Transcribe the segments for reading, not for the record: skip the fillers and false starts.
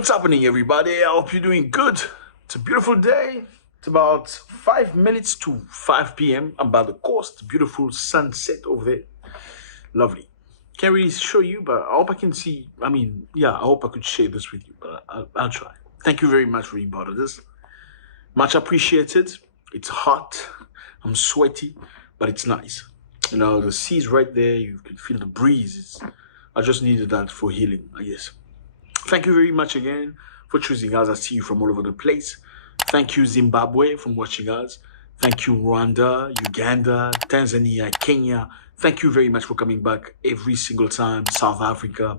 What's happening, everybody? I hope you're doing good. It's a beautiful day. It's about 5 minutes to 5 p.m. I'm by the coast. Beautiful sunset over there. Lovely. Can't really show you, but I hope I can see. I hope I could share this with you, but I'll try. Thank you very much for being part of this. Much appreciated. It's hot. I'm sweaty, but it's nice. You know, the sea's right there. You can feel the breeze. I just needed that for healing, I guess. Thank you very much again for choosing us. I see you from all over the place. Thank you, Zimbabwe, for watching us. Thank you, Rwanda, Uganda, Tanzania, Kenya. Thank you very much for coming back every single time. South Africa,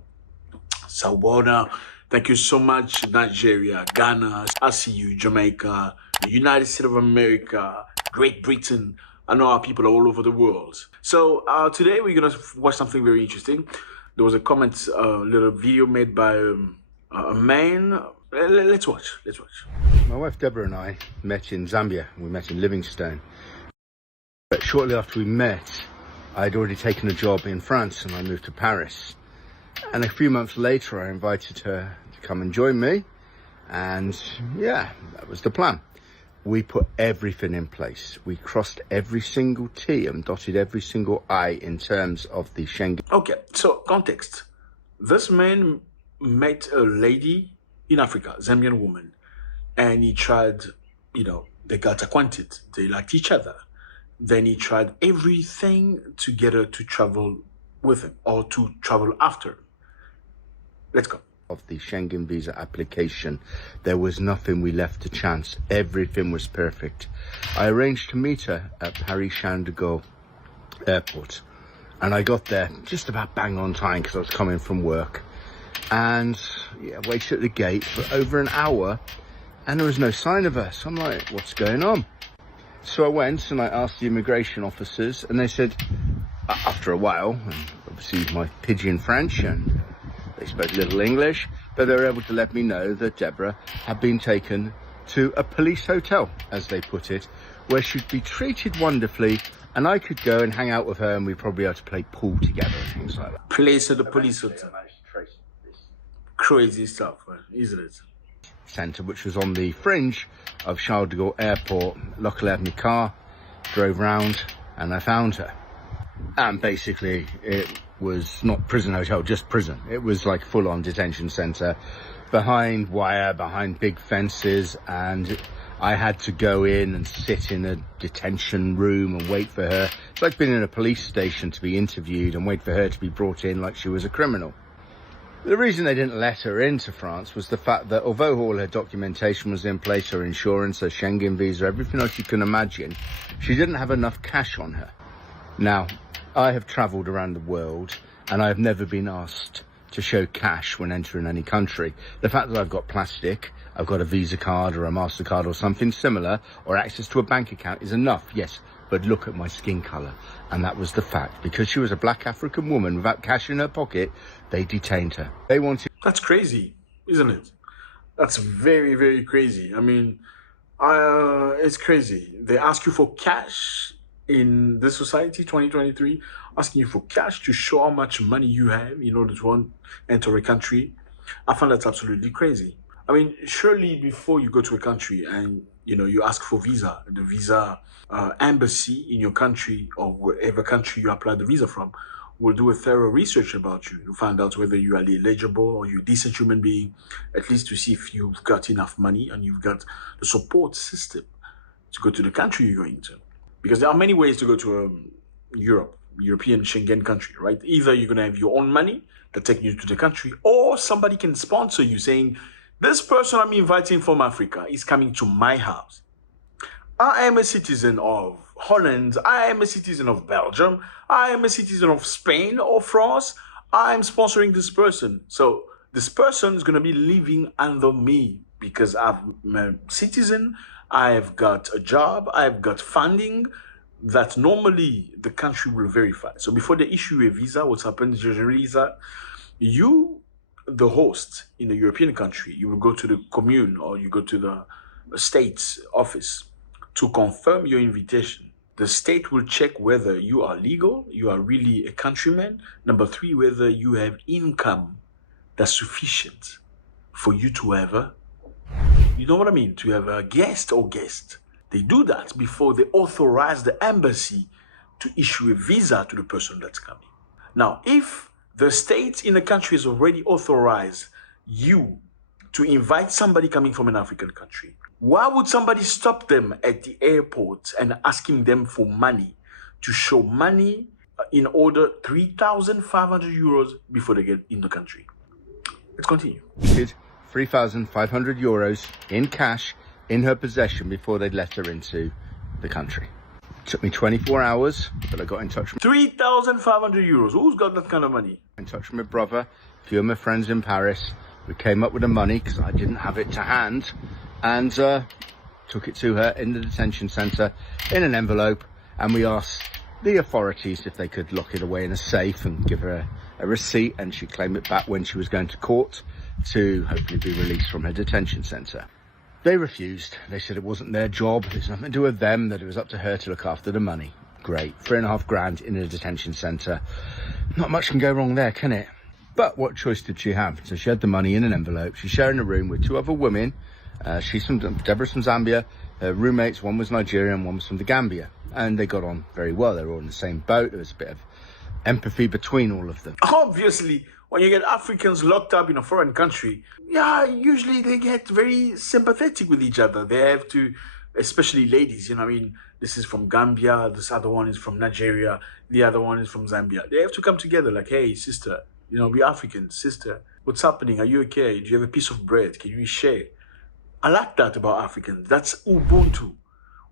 Sawana. Thank you so much, Nigeria, Ghana. I see you, Jamaica, the United States of America, Great Britain. I know our people are all over the world. So today we're going to watch something very interesting. There was a comment, little video made by a man. Let's watch. My wife Deborah and I met in Zambia. We met in Livingstone. But shortly after we met, I'd already taken a job in France and I moved to Paris. And a few months later, I invited her to come and join me. And yeah, that was the plan. We put everything in place. We crossed every single T and dotted every single I in terms of the Schengen. Okay, so context. This man met a lady in Africa, Zambian woman, and he tried, they got acquainted. They liked each other. Then he tried everything to get her to travel with him or to travel after him. Let's go. Of the Schengen visa application, there was nothing we left to chance. Everything was perfect. I arranged to meet her at Paris-Charles de Gaulle airport, and I got there just about bang on time because I was coming from work. And waited at the gate for over an hour, and there was no sign of her. So I'm like, what's going on? So I went and I asked the immigration officers, and they said, after a while, and obviously my pidgin French, and they spoke little English, but they were able to let me know that Deborah had been taken to a police hotel, as they put it, where she'd be treated wonderfully, and I could go and hang out with her, and we'd probably be able to play pool together and things like that. Place at the police hotel. Crazy stuff, isn't it? Centre, which was on the fringe of Charles de Gaulle Airport. Luckily I had my car, drove round, and I found her. And basically it was not prison hotel, just prison. It was like full-on detention centre, behind wire, behind big fences, and I had to go in and sit in a detention room and wait for her. It's like being in a police station to be interviewed and wait for her to be brought in like she was a criminal. The reason they didn't let her into France was the fact that although all her documentation was in place, her insurance, her Schengen visa, everything else you can imagine, she didn't have enough cash on her. Now, I have travelled around the world and I have never been asked to show cash when entering any country. The fact that I've got plastic, I've got a Visa card or a MasterCard or something similar, or access to a bank account is enough, yes. But look at my skin colour. And that was the fact. Because she was a black African woman without cash in her pocket, they detained her. They wanted... That's crazy, isn't it? That's very, very crazy. I mean, it's crazy. They ask you for cash in this society, 2023, asking you for cash to show how much money you have in order to enter a country. I find that's absolutely crazy. I mean, surely before you go to a country and you ask for visa, the visa embassy in your country or wherever country you apply the visa from will do a thorough research about you to find out whether you are eligible or you're a decent human being, at least to see if you've got enough money and you've got the support system to go to the country you're going to. Because there are many ways to go to European Schengen country, right? Either you're going to have your own money that takes you to the country, or somebody can sponsor you saying, this person I'm inviting from Africa is coming to my house. I am a citizen of Holland. I am a citizen of Belgium. I am a citizen of Spain or France. I am sponsoring this person. So this person is going to be living under me because I'm a citizen. I've got a job. I've got funding that normally the country will verify. So before they issue a visa, what happens usually is that the host in a European country, you will go to the commune or you go to the state's office to confirm your invitation. The state will check whether you are legal, you are really a countryman. Number three, whether you have income that's sufficient for you to have a, you know what I mean, to have a guest or guest. They do that before they authorize the embassy to issue a visa to the person that's coming. Now, if the state in the country has already authorized you to invite somebody coming from an African country, why would somebody stop them at the airport and asking them for money to show money in order 3,500 euros before they get in the country? Let's continue. 3,500 euros in cash in her possession before they'd let her into the country. It took me 24 hours, but I got in touch with 3,500 euros. Who's got that kind of money? in touch with my brother, a few of my friends in Paris. We came up with the money because I didn't have it to hand, and took it to her in the detention centre in an envelope, and we asked the authorities if they could lock it away in a safe and give her a receipt, and she'd claim it back when she was going to court to hopefully be released from her detention centre. They refused. They said it wasn't their job, it's nothing to do with them, that it was up to her to look after the money. Great, 3.5 grand in a detention centre. Not much can go wrong there, can it? But what choice did she have? So she had the money in an envelope. She's sharing a room with two other women. Deborah's from Zambia. Her roommates, one was Nigerian, one was from the Gambia. And they got on very well. They were all in the same boat. There was a bit of empathy between all of them. Obviously, when you get Africans locked up in a foreign country, yeah, usually they get very sympathetic with each other. They have to, especially ladies, you know, I mean, this is from Gambia, this other one is from Nigeria, the other one is from Zambia. They have to come together like, hey, sister, you know, we Africans, sister, what's happening? Are you okay? Do you have a piece of bread? Can you share? I like that about Africans. That's Ubuntu.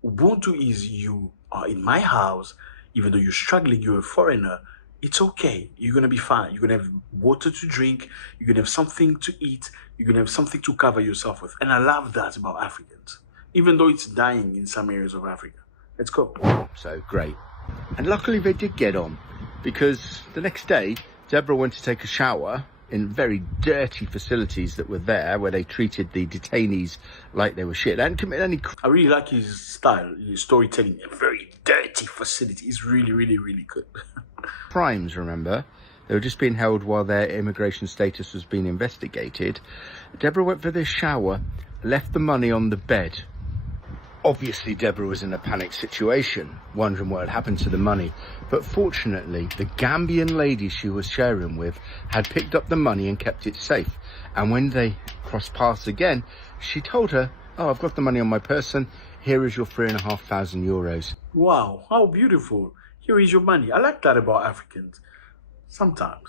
Ubuntu is you are in my house, even though you're struggling, you're a foreigner, it's okay. You're going to be fine. You're going to have water to drink. You're going to have something to eat. You're going to have something to cover yourself with. And I love that about Africans, even though it's dying in some areas of Africa. Let's go. So great. And luckily they did get on, because the next day, Deborah went to take a shower in very dirty facilities that were there, where they treated the detainees like they were shit. They hadn't committed any... I really like his style, his storytelling. A very dirty facility. It's really, really, really good. crimes, remember? They were just being held while their immigration status was being investigated. Deborah went for this shower, left the money on the bed. Obviously, Deborah was in a panic situation, wondering what had happened to the money. But fortunately, the Gambian lady she was sharing with had picked up the money and kept it safe. And when they crossed paths again, she told her, "Oh, I've got the money on my person. Here is your 3,500 euros. Wow, how beautiful. Here is your money. I like that about Africans. Sometimes.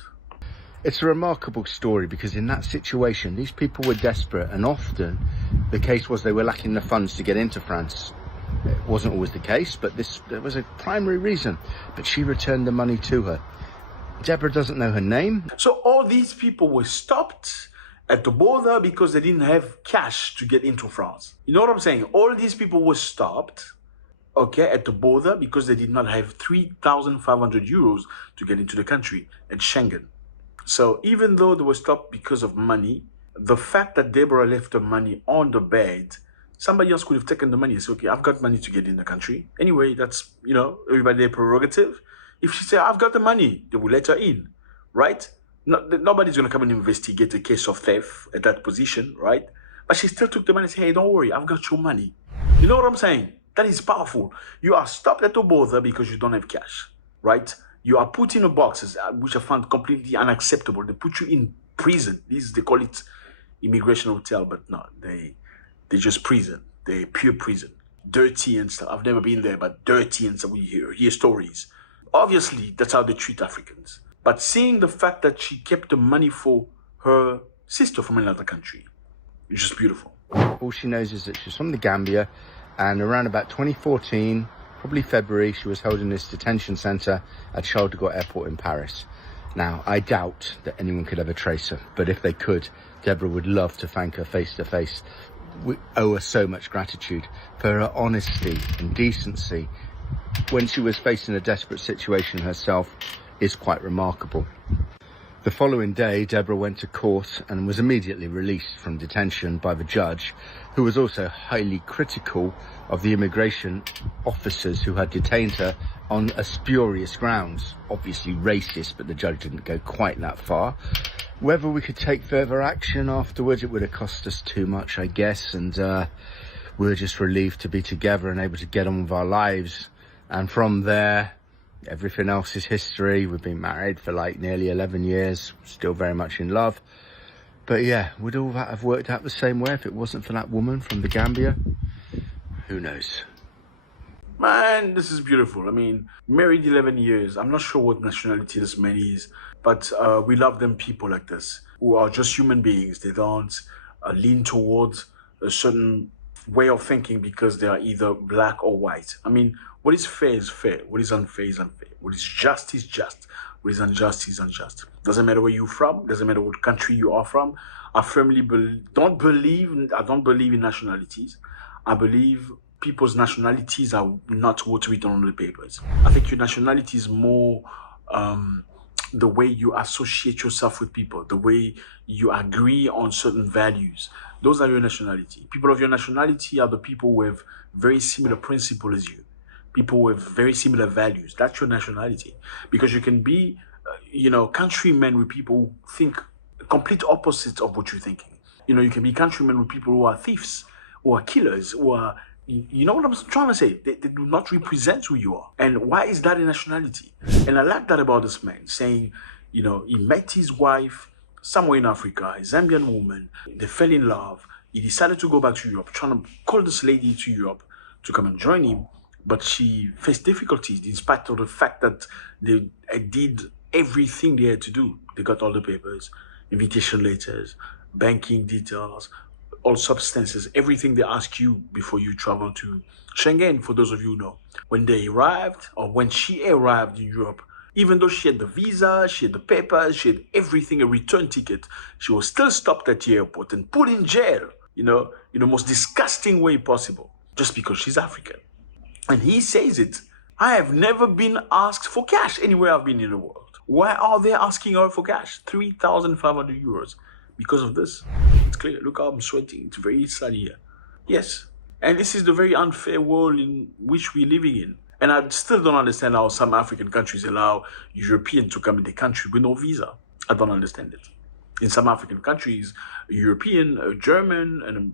It's a remarkable story, because in that situation, these people were desperate, and often the case was they were lacking the funds to get into France. It wasn't always the case, but there was a primary reason. But she returned the money to her. Deborah doesn't know her name. So all these people were stopped at the border because they didn't have cash to get into France. You know what I'm saying? All these people were stopped, okay, at the border because they did not have 3,500 euros to get into the country at Schengen. So even though they were stopped because of money, the fact that Deborah left the money on the bed, somebody else could have taken the money and said, okay, I've got money to get in the country. Anyway, that's, you know, everybody their prerogative. If she said, I've got the money, they will let her in, right? Nobody's going to come and investigate a case of theft at that position, right? But she still took the money and said, hey, don't worry, I've got your money. You know what I'm saying? That is powerful. You are stopped at the border because you don't have cash, right? You are put in a box, which I found completely unacceptable. They put you in prison. They call it immigration hotel, but no, they just prison. They pure prison. Dirty and stuff. I've never been there, but dirty and stuff. We hear stories. Obviously, that's how they treat Africans. But seeing the fact that she kept the money for her sister from another country, it's just beautiful. All she knows is that she's from the Gambia, and around about 2014, probably February, she was held in this detention centre at Charles de Gaulle Airport in Paris. Now, I doubt that anyone could ever trace her, but if they could, Deborah would love to thank her face to face. We owe her so much gratitude for her honesty and decency when she was facing a desperate situation herself is quite remarkable. The following day, Deborah went to court and was immediately released from detention by the judge, who was also highly critical of the immigration officers who had detained her on a spurious grounds. Obviously racist, but the judge didn't go quite that far. Whether we could take further action afterwards, it would have cost us too much, I guess, and we were just relieved to be together and able to get on with our lives. And from there, everything else is history. We've been married for like nearly 11 years, still very much in love. But yeah, would all that have worked out the same way if it wasn't for that woman from the Gambia? Who knows? Man, this is beautiful. I mean, married 11 years. I'm not sure what nationality this man is, but we love them people like this who are just human beings. They don't lean towards a certain way of thinking because they are either black or white. I mean, what is fair is fair. What is unfair is unfair. What is just is just. What is unjust is unjust. Doesn't matter where you're from. Doesn't matter what country you are from. I firmly don't believe in nationalities. I believe people's nationalities are not what's written on the papers. I think your nationality is more the way you associate yourself with people, the way you agree on certain values. Those are your nationality. People of your nationality are the people with very similar principles as you. People with very similar values. That's your nationality. Because you can be, countrymen with people who think complete opposite of what you're thinking. You can be countrymen with people who are thieves, who are killers, who are, you know what I'm trying to say? They do not represent who you are. And why is that a nationality? And I like that about this man, saying, he met his wife somewhere in Africa, a Zambian woman. They fell in love. He decided to go back to Europe, trying to call this lady to Europe to come and join him. But she faced difficulties in spite of the fact that they did everything they had to do. They got all the papers, invitation letters, banking details, all substances, everything they ask you before you travel to Schengen, for those of you who know. When they arrived, or when she arrived in Europe, even though she had the visa, she had the papers, she had everything, a return ticket, she was still stopped at the airport and put in jail, in the most disgusting way possible, just because she's African. And he says it. I have never been asked for cash anywhere I've been in the world. Why are they asking her for cash? 3,500 euros. Because of this. It's clear. Look how I'm sweating. It's very sunny here. Yes. And this is the very unfair world in which we're living in. And I still don't understand how some African countries allow Europeans to come in the country with no visa. I don't understand it. In some African countries, a European, a German, and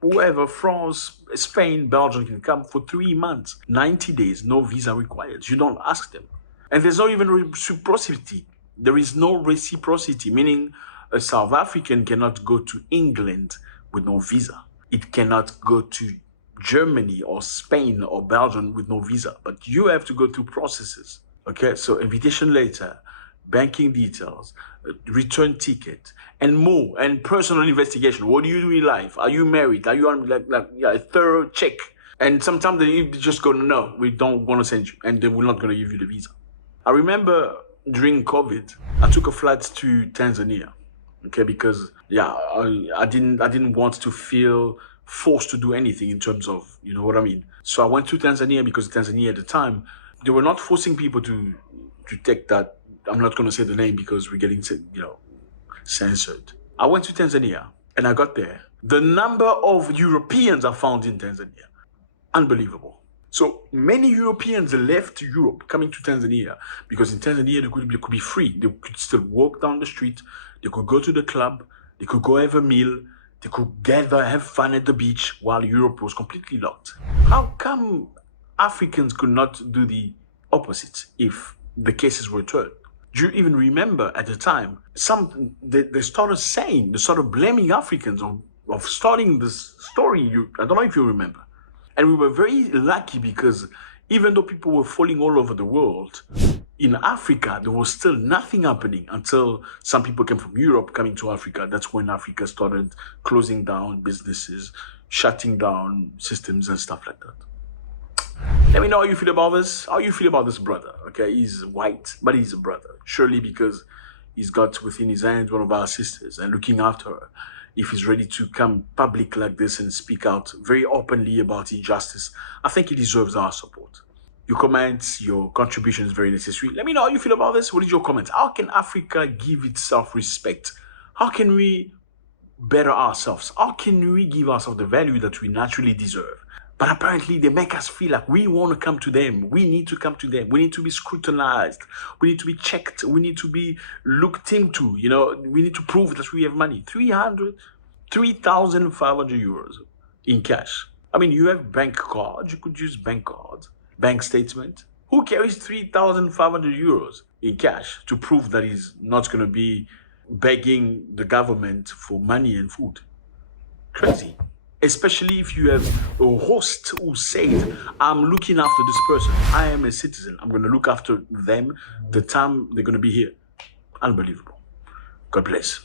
whoever, France, Spain, Belgium can come for 3 months, 90 days, no visa required. You don't ask them. And there's not even reciprocity. There is no reciprocity, meaning a South African cannot go to England with no visa. It cannot go to Germany or Spain or Belgium with no visa. But you have to go through processes. Okay, so invitation letter, banking details, return ticket, and more, and personal investigation. What do you do in life? Are you married? Are you on a thorough check? And sometimes they just go, no, we don't want to send you, and then we're not going to give you the visa. I remember during COVID, I took a flight to Tanzania. Okay, because I didn't want to feel forced to do anything in terms of, you know what I mean. So I went to Tanzania because Tanzania at the time, they were not forcing people to take that. I'm not going to say the name because we're getting, censored. I went to Tanzania and I got there. The number of Europeans I found in Tanzania, unbelievable. So many Europeans left Europe coming to Tanzania because in Tanzania they could be free. They could still walk down the street. They could go to the club. They could go have a meal. They could gather, have fun at the beach while Europe was completely locked. How come Africans could not do the opposite if the cases were turned? Do you even remember at the time, they started blaming Africans of starting this story. I don't know if you remember. And we were very lucky because even though people were falling all over the world, in Africa, there was still nothing happening until some people came from Europe coming to Africa. That's when Africa started closing down businesses, shutting down systems and stuff like that. Let me know how you feel about this. How you feel about this brother. Okay, he's white, but he's a brother. Surely because he's got within his hands one of our sisters and looking after her. If he's ready to come public like this and speak out very openly about injustice, I think he deserves our support. Your comments, your contribution is very necessary. Let me know how you feel about this. What is your comment? How can Africa give itself respect? How can we better ourselves? How can we give ourselves the value that we naturally deserve? But apparently they make us feel like we want to come to them. We need to come to them. We need to be scrutinized. We need to be checked. We need to be looked into. You know, we need to prove that we have money. 3,500 euros in cash. I mean, you have bank cards. You could use bank cards, bank statement. Who carries 3,500 euros in cash to prove that he's not going to be begging the government for money and food? Crazy. Especially if you have a host who said, I'm looking after this person. I am a citizen. I'm going to look after them the time they're going to be here. Unbelievable. God bless.